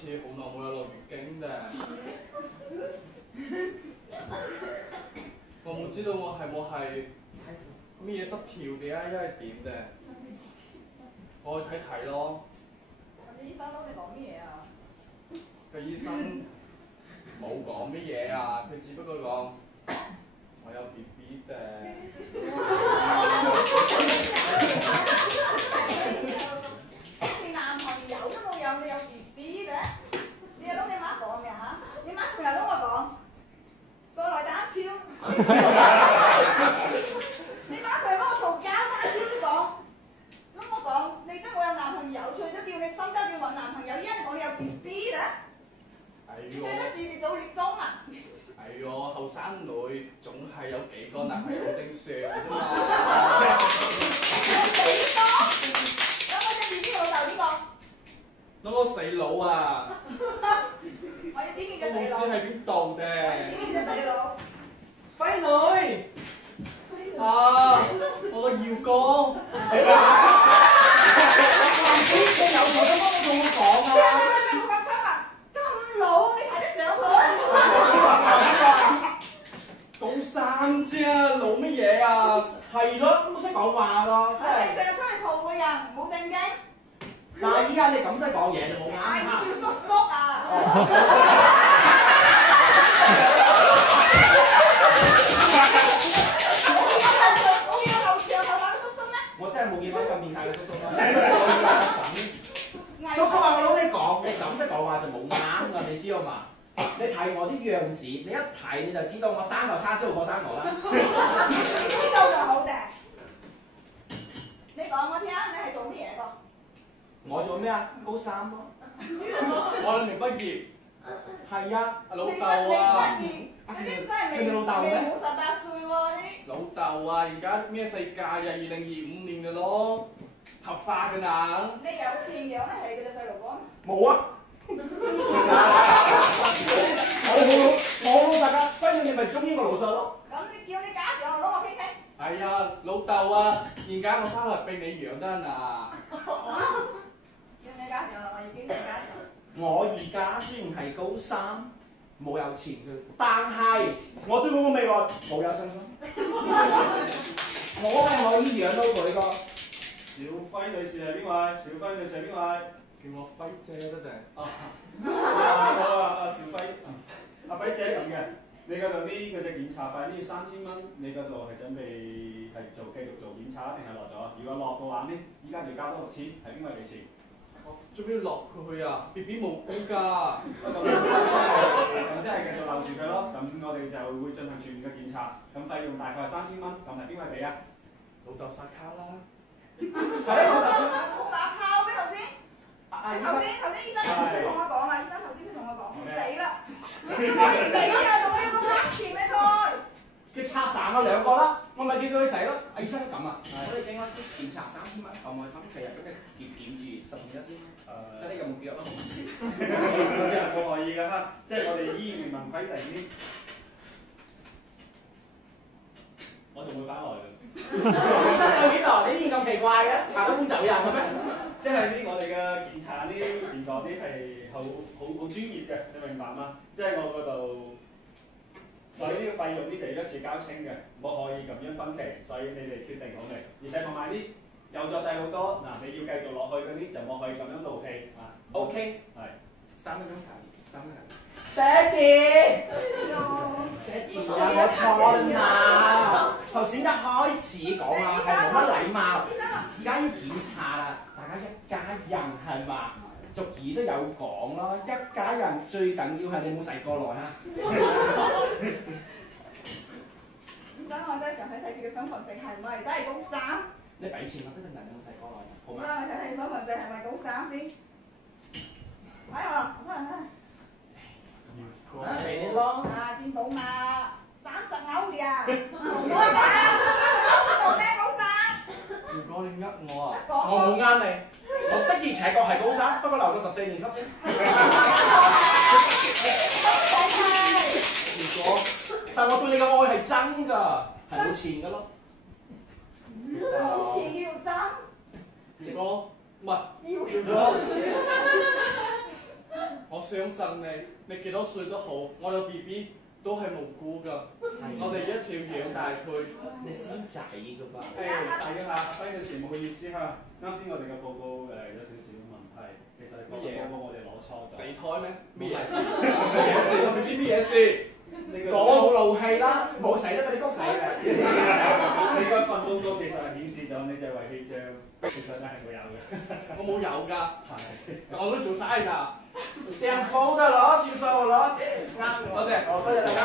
似好耐冇有落月經嘅。我唔知道我係冇係咩嘢失調嘅啊，因為點嘅？我去睇睇咯。咁啲醫生幫你講咩嘢啊？個醫生冇講乜嘢啊，佢只不過講我有 BB 嘅。你男朋友都冇有，你有 BB 嘅？你係攞你媽講嘅嚇？你媽成日攞我講，過來打一挑。你媽成日攞我嘈交，打一挑都講。咁我講，你跟我有男朋友，除咗叫你心急要揾男朋友，因為我有 BB 嘅。對得住你早烈中啊！係喎，後生女總係有幾個男朋友正常啫嘛。有幾多？咁我隻 BB 老豆邊個？攞我細佬啊！我要邊都件嘅細佬？唔知喺邊度我嘅。要邊件嘅細佬？輝女啊！我個耀哥。你有錯都幫我同我講啊！冇咁親密，咁老你睇得上佢？高三啫，老乜嘢啊？係咯，都冇識講話咯，真係。你成日出去蒲嘅人，冇正經。嗱，依家你咁識講嘢就冇啱係啦。叫叔叔啊！我見到後視有頭髮嘅叔叔咩？我真係冇見到咁變態嘅叔叔咯。叔叔啊，我老你講，你咁識講話就冇啱㗎，你知道嘛？你睇我啲樣子，你一睇你就知道我生牛叉燒好過生牛啦。知道就好嘅。你講我聽，你係做乜嘢個？我做咩啊？高三咯。我兩年畢業。係啊，阿老豆你啊！畢業，嗰啲真係未冇18歲喎，呢啲。老豆啊！而家咩世界啊？2025年嘅咯，合法嘅嗱。你有錢養得起嘅隻細路哥？冇啊！我老實㗎，不如你咪中意個老實咯。咁你叫你家長攞我傾傾。係啊，老豆啊！而家我生落俾你養得嗱。叫你家長啦，我已經你家長。我而家雖然係高三，冇有錢嘅，但係我對我個未來冇有信心。我係可以養到佢個。小輝女士係邊位？小輝女士係邊位？叫我輝姐得定？好啊，阿小輝，阿輝姐咁嘅，你嗰度呢嗰隻檢查費呢要3000蚊，你嗰度係準備係繼續做檢查定係落咗？如果落嘅話呢，依家要交多6000，係邊個俾錢？做咩要落佢去啊 ？BB 冇估㗎。咁即係繼續留住佢咯。咁我哋就會進行全面嘅檢查，咁費用大概係3000蚊，咁係邊位俾啊？老豆刷卡啦。係啊，老豆冇打炮咩頭先？頭先醫生佢同我講啦，醫生頭先佢同我講，你死啦！你叫我死啊！仲要咁呃錢咩佢？佢拆散我兩個啦，我咪叫佢死咯。阿醫生咁啊，我哋整咗啲檢查3000蚊，可唔可以分期啊？咁你檢住10年先。睇你有冇記錄咯。即係冇可以㗎嚇，即係我哋醫院明文規定呢，我仲會翻來嘅。醫生有幾耐？你依然咁奇怪嘅，查到搬走人嘅咩？即係呢，我哋嘅檢查呢現狀啲係好專業嘅，你明白嗎？即係我嗰度，所以呢個費用呢就要一次交清嘅，唔可以咁樣分期，所以你哋決定好未？而且同埋啲有咗細路哥，嗱你要繼續落去嗰啲就唔可以咁樣勞氣啊。OK， 係3分鐘搞掂，3分鐘。爹哋，我錯啦！頭先一開始講啊係冇乜禮貌，而家要檢查啦，大家一家人係嘛？俗語都有講咯，一家人最緊要係你冇洗過來啊！醫生，我真係想睇睇佢嘅身份證係咪真係高三？你俾錢我得定係冇洗過來？好好嗎？啦，我睇睇身份證係咪高三先。睇下，我睇下。嚟咯！啊，見到嘛？30歐嘅啊！我講到咩高三？如果你呃我啊？我冇呃你，我的而且確係高三，不過留到14年級啫。如果，但我對你嘅愛係真㗎，係冇錢㗎咯。冇錢要爭。我唔係要咗。我相信你幾多歲都好，我有 BB 都係無辜㗎。我哋一定要養大佢。你生仔㗎吧？大家下低個節目嘅意思嚇。啱先我哋嘅報告有少少問題，其實個報告我哋攞錯咗。死胎咩？咩事？咩事？同 BB 咩事？講冇怒氣啦，冇死得嗰啲谷死嘅。你個份報告其實係顯示咗你就係遺棄章，其實咧係冇有嘅。我冇有㗎，我都做晒㗎。掟煲得攞算數攞，啱。多謝大家。